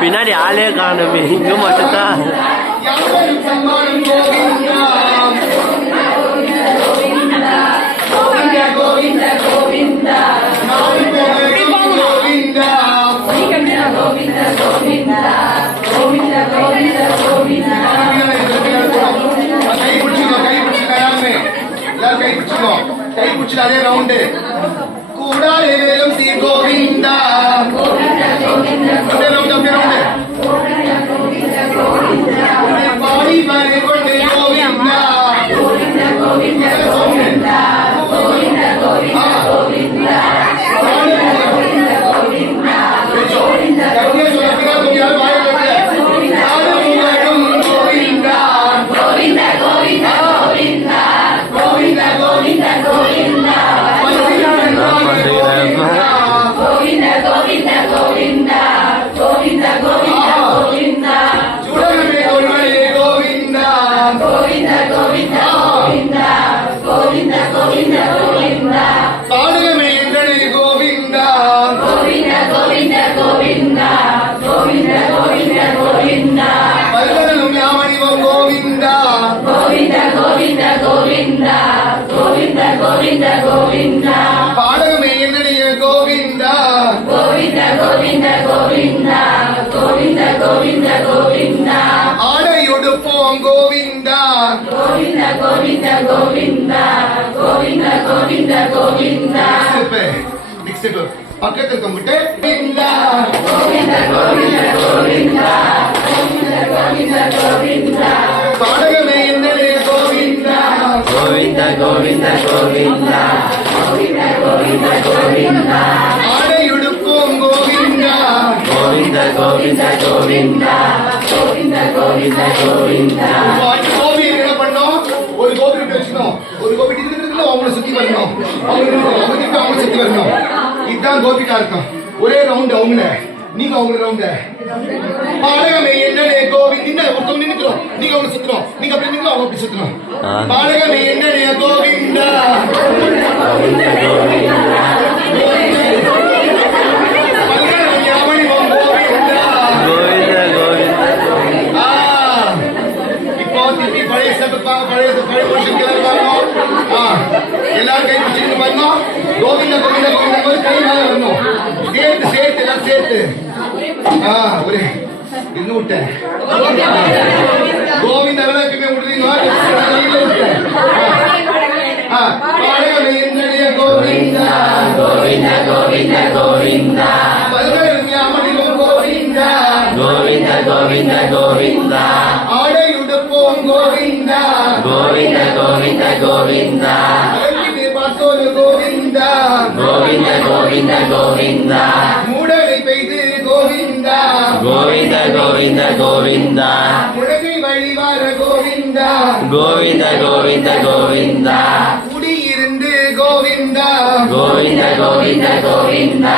பின்னாடி ஆளே காணுமே, இங்க மட்டும்தான். கை பிடிச்சி அதே ரவுண்டு கூடாலே வேலும் ஸ்ரீ கோவிந்தா பாடி பாடி கொண்டு கோவிந்தா பாடகமே என்னுடைய கோவிந்தா கோவிந்த கோவிந்த கோவிந்தா கோவிந்த கோவிந்த கோவிந்தா ஆடையுடுப்போம் கோவிந்தா கோவிந்த கோவிந்த கோவிந்தா கோவிந்த கோவிந்த கோவிந்தா பக்கத்தில் கும்பிட்டு கோவிந்தா கோவிந்த கோவிந்த கோவிந்தா கோவிந்த கோவிந்த கோவிந்தா பாடகமே என்னுடைய கோவிந்தா கோவிந்த கோவிந்த கோவிந்தா கோவிந்த கோவிந்த கோவிந்தா ஆடையுடுப்போம் கோவிந்தா கோவிந்த கோவிந்த கோவிந்தா கோவிந்த கோவிந்த கோவிந்தா கோவில் என்ன பண்ணோம்? ஒரு கோவில் வச்சுக்கணும், ஒரு கோவில் அவங்களை சுத்தி வரணும், அவங்களை சுத்தி வரணும். இதுதான் கோபிக்கா இருக்கும். ஒரே ரவுண்ட் அவங்கள, நீங்க அவங்க ரவுண்ட. பாடகமே என்னுடைய கோவிந்த ஒருத்தவங்க நின்னுக்கிறோம், நீங்க அவங்க சுத்துறோம், நீங்க அப்படி நின்று அவங்க அப்படி சுத்துறோம். பாடகமே என்னுடைய கோவிந்தா எல்லாரும் கை பிடிச்சிட்டு பாருங்க. கோவிந்த கோவிந்த கோவிந்த கை மேல வரணும். சேர்த்து சேர்த்து எல்லாம் சேர்த்து ஒரு இன்னும் விட்டேன். கோவிந்த விளக்குமே விடுறீங்க. கோவிந்தா கோவிந்த கோவிந்த கோவிந்தா கோவிந்தா கோவிந்த கோவிந்த கோவிந்தா ஆடையுடுப்போம் கோவிந்தா கோவிந்த கோவிந்த கோவிந்தா கோவிந்தா கோவிந்த கோவிந்த கோவிந்தா மூடலை பெய்து கோவிந்தா கோவிந்த கோவிந்த கோவிந்தா முழங்கை வழிவார கோவிந்தா கோவிந்த கோவிந்த கோவிந்தா குடியிருந்து கோவிந்தா கோவிந்த கோவிந்த கோவிந்தா